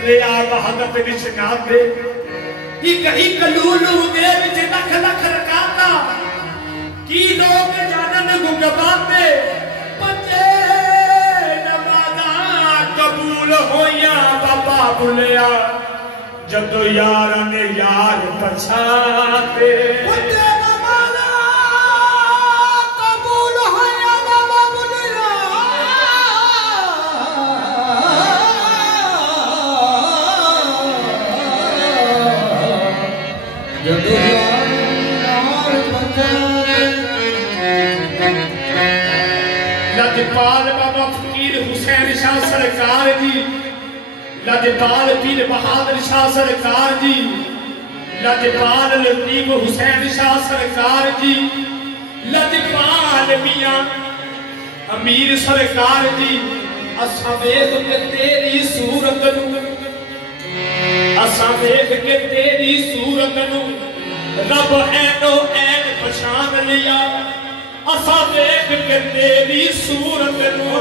ले आ बहादत विच नाते एक लूलू दे विच लख लख रकाता की लोग जानन गुगबाते बच्चे नमाज़ा कबूल होया बाबा बुलिया जदों यार ने यार पछाते लजपाल बाबा फकीर हुसैन शाह सरकार जी, लजपाल पीर बहादुर शाह सरकार जी, लजपाल लतीफ हुसैन शाह सरकार जी, लजपाल मियां अमीर सरकार जी। असा वेख के तेरी सूरत नू, असा वेख के तेरी सूरत नू रब ऐनो ऐन पछान लिया। असा देख के तेरी सूरत नू